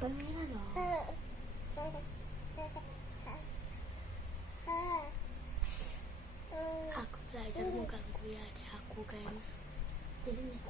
Kamila dong. Aku belajar mau ganggu ya adik aku, guys. Jadi nih,